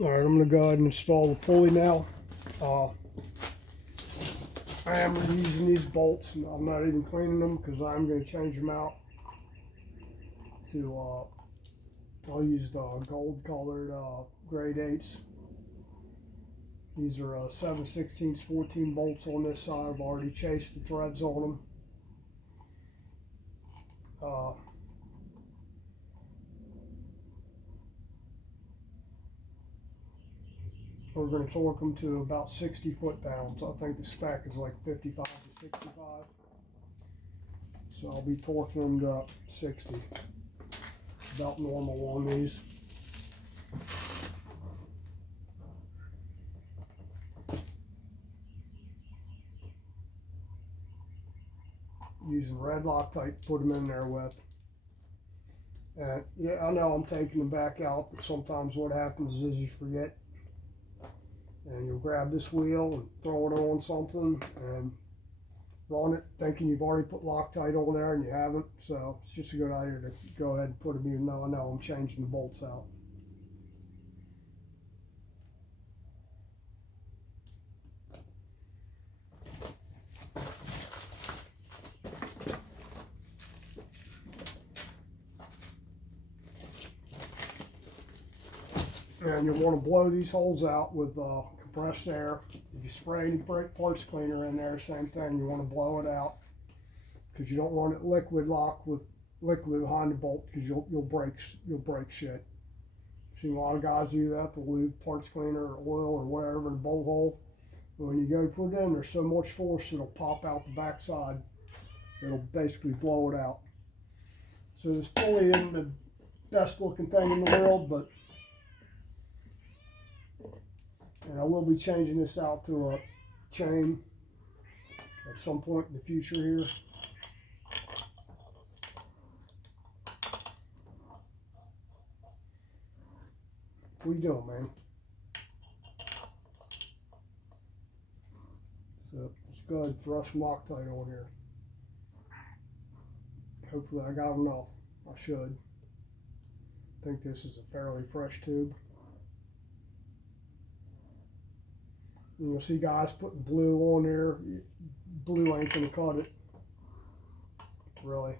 Alright, I'm going to go ahead and install the pulley now. I am reusing these bolts. I'm not even cleaning them because I'm going to change them out to, I'll use the gold colored grade 8s. These are 7/16 14 bolts on this side. I've already chased the threads on them. We're going to torque them to about 60 foot-pounds. I think the spec is like 55 to 65. So I'll be torquing them to 60. About normal on these. Using red loctite to put them in there with. And yeah, I know I'm taking them back out, but sometimes what happens is you forget. And you'll grab this wheel and throw it on something and run it thinking you've already put Loctite on there and you haven't. So it's just a good idea to go ahead and put them, even though I know I'm changing the bolts out. And you'll want to blow these holes out with compressed air. If you spray any brake parts cleaner in there, same thing, you want to blow it out because you don't want it liquid locked with liquid behind the bolt because you'll break shit. I've seen a lot of guys do that. They'll leave parts cleaner or oil or whatever in the bolt hole. And when you go put it in, there's so much force it'll pop out the backside. It'll basically blow it out. So this pulley isn't the best looking thing in the world, but and I will be changing this out to a chain at some point in the future here. What are you doing, man? So let's go ahead and throw some Loctite on here. Hopefully I got enough. I should. I think this is a fairly fresh tube. And you'll see guys putting blue on there. Blue ain't gonna cut it, really.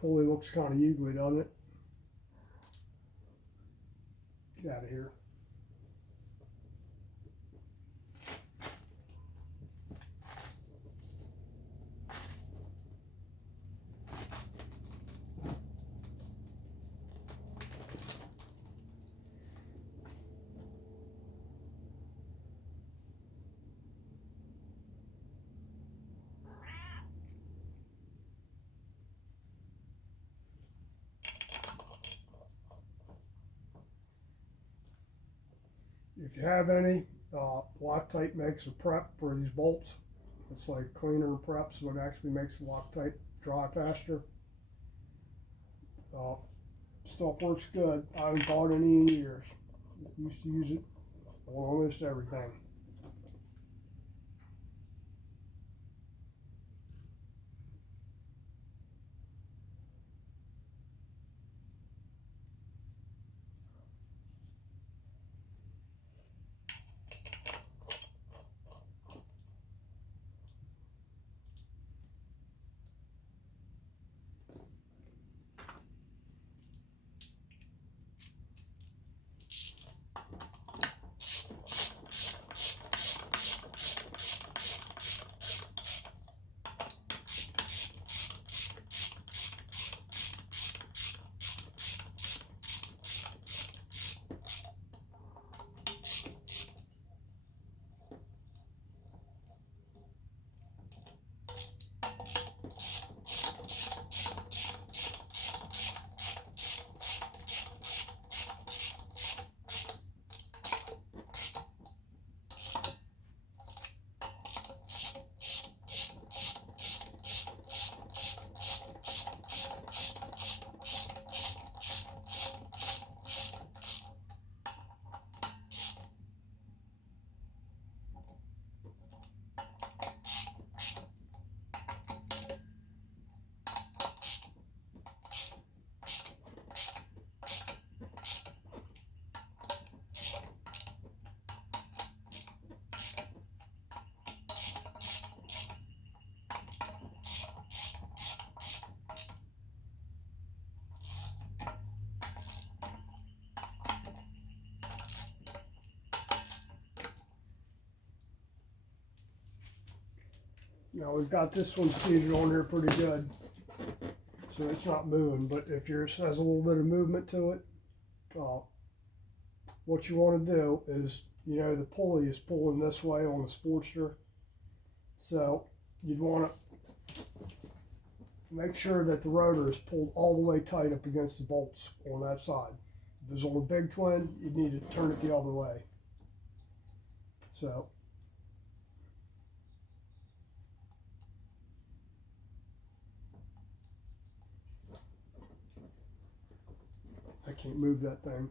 Pulley looks kind of Youwill, doesn't it? Get out of here. If you have any, Loctite makes a prep for these bolts. It's like cleaner prep, so it actually makes the Loctite dry faster. Stuff works good. I haven't bought any in years. Used to use it on almost everything. Now we've got this one seated on here pretty good, so it's not moving, but if yours has a little bit of movement to it, what you want to do is, you know, the pulley is pulling this way on the Sportster, so you'd want to make sure that the rotor is pulled all the way tight up against the bolts on that side. If it's on a big twin, you need to turn it the other way. So I can't move that thing,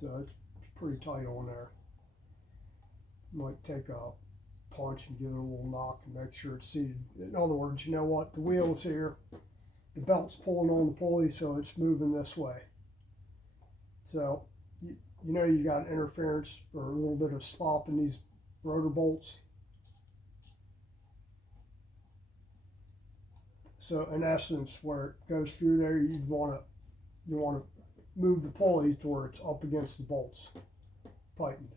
so it's pretty tight on there. Might take a punch and give it a little knock and make sure it's seated. In other words, you know what, the wheel is here, the belt's pulling on the pulley, so it's moving this way. So you know you got interference or a little bit of slop in these rotor bolts. So in essence, where it goes through there, you want to move the pulley to where it's up against the bolts, tightened.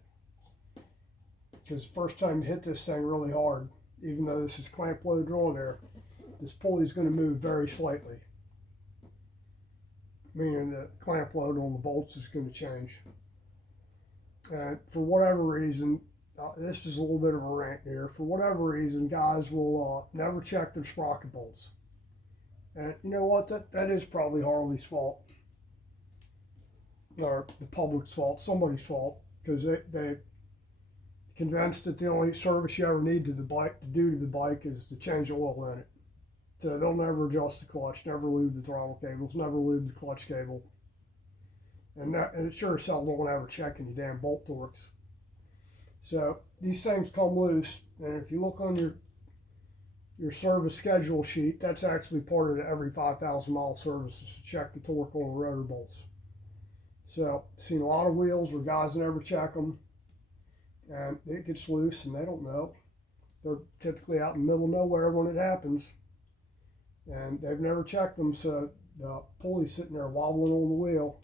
Because the first time you hit this thing really hard, even though this is clamp loaded on there, this pulley is going to move very slightly, meaning the clamp load on the bolts is going to change. And for whatever reason, this is a little bit of a rant here, for whatever reason, guys will never check their sprocket bolts. And you know what, that is probably Harley's fault, or the public's fault, somebody's fault, because they convinced that the only service you ever need to the bike to do to the bike is to change oil in it. So they'll never adjust the clutch, never lube the throttle cables, never lube the clutch cable, and it sure as hell don't ever check any damn bolt torques. So these things come loose, and if you look on your service schedule sheet, that's actually part of the every 5,000 mile services to check the torque on the rotor bolts. So I've seen a lot of wheels where guys never check them, and it gets loose and they don't know. They're typically out in the middle of nowhere when it happens, and they've never checked them, so the pulley's sitting there wobbling on the wheel,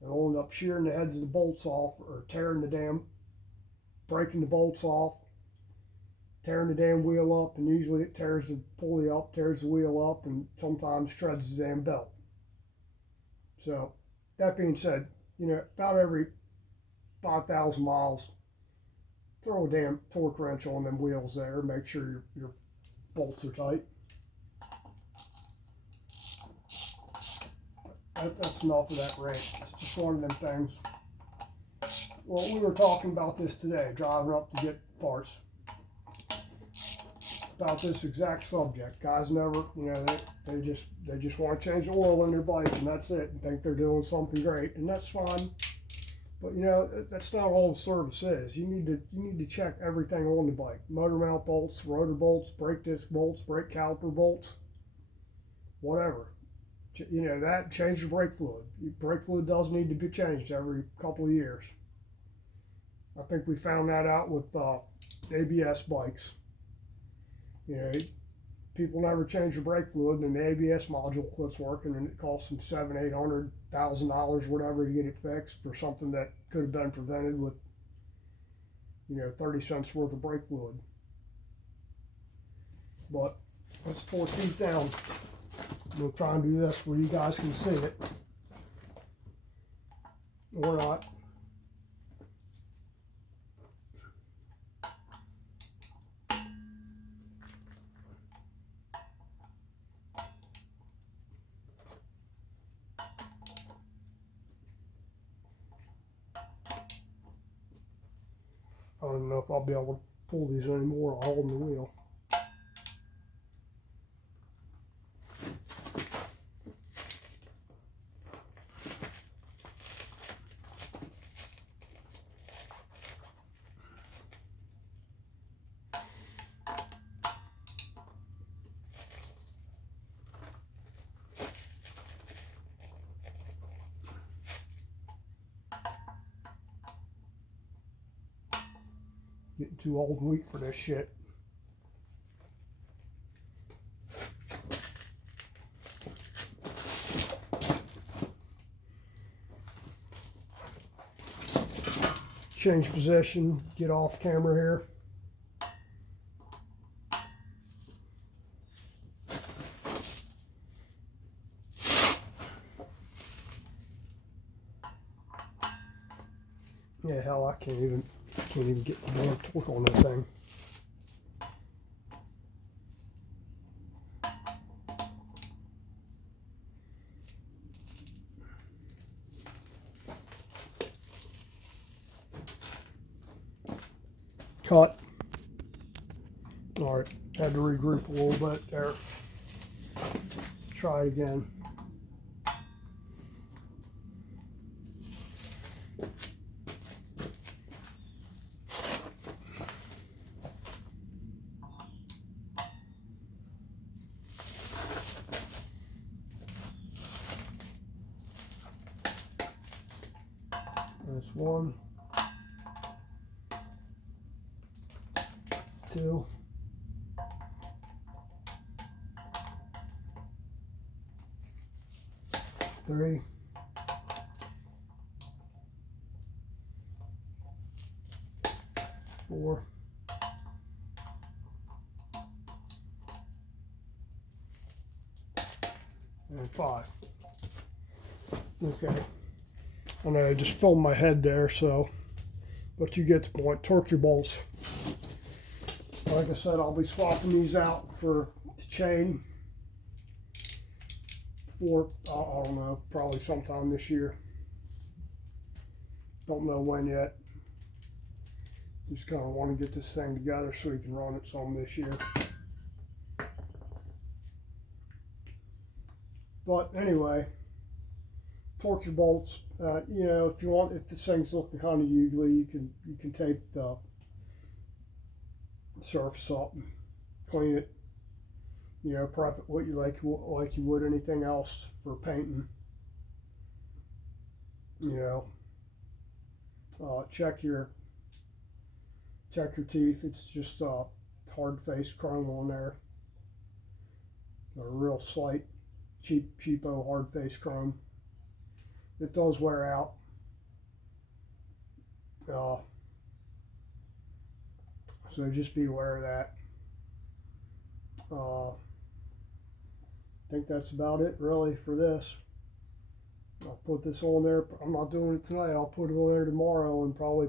and they'll end up shearing the heads of the bolts off, or breaking the bolts off, tearing the damn wheel up, and usually it tears the pulley up, tears the wheel up, and sometimes shreds the damn belt. So that being said, you know, about every 5,000 miles, throw a damn torque wrench on them wheels there, make sure your bolts are tight. That's enough of that rant. It's just one of them things. Well, we were talking about this today, driving up to get parts, about this exact subject. Guys never, you know, they just want to change the oil in their bike, and that's it, and think they're doing something great, and that's fine. But you know, that's not all the service is. You need to check everything on the bike: motor mount bolts, rotor bolts, brake disc bolts, brake caliper bolts, whatever. You know, that, change your brake fluid. Your brake fluid does need to be changed every couple of years. I think we found that out with ABS bikes. You know, people never change their brake fluid, and the ABS module quits working, and it costs them $700,000-$800,000, whatever, to get it fixed for something that could have been prevented with, you know, 30 cents worth of brake fluid. But let's torque these down. We'll try and do this where you guys can see it, or not. I don't know if I'll be able to pull these anymore while holding the wheel. Getting too old and weak for this shit. Change position, get off camera here. Yeah, hell, I can't even get the damn torque on that thing. Cut. All right, had to regroup a little bit there. Try again. That's 1, 2, 3, 4, and 5. Okay. I know I just filmed my head there, so, but you get the point. Torque your bolts. Like I said, I'll be swapping these out for the chain for, I don't know, probably sometime this year. Don't know when yet. Just kind of want to get this thing together so we can run it some this year. But anyway, torque your bolts. You know, if you want, if this thing's looking kind of Youwill, you can take the surface up and clean it. You know, prep it what you like you would anything else for painting. You know, check your teeth. It's just hard face chrome on there. A real slight cheapo hard face chrome. It does wear out. So just be aware of that. I think that's about it really for this. I'll put this on there. I'm not doing it tonight. I'll put it on there tomorrow and probably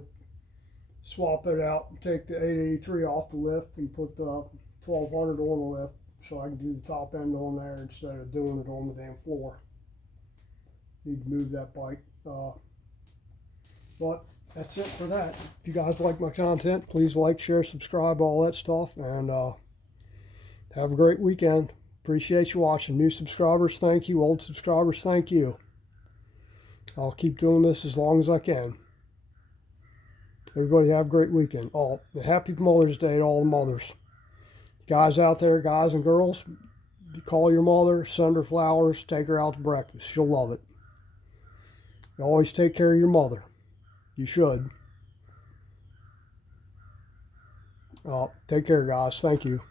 swap it out and take the 883 off the lift and put the 1200 on the lift so I can do the top end on there instead of doing it on the damn floor. Need to move that bike. But that's it for that. If you guys like my content, please like, share, subscribe, all that stuff, and have a great weekend. Appreciate you watching. New subscribers, thank you. Old subscribers, thank you. I'll keep doing this as long as I can. Everybody have a great weekend. Happy Mother's Day to all the mothers. Guys out there, guys and girls, call your mother, send her flowers, take her out to breakfast. She'll love it. You always take care of your mother. You should. Take care, guys. Thank you.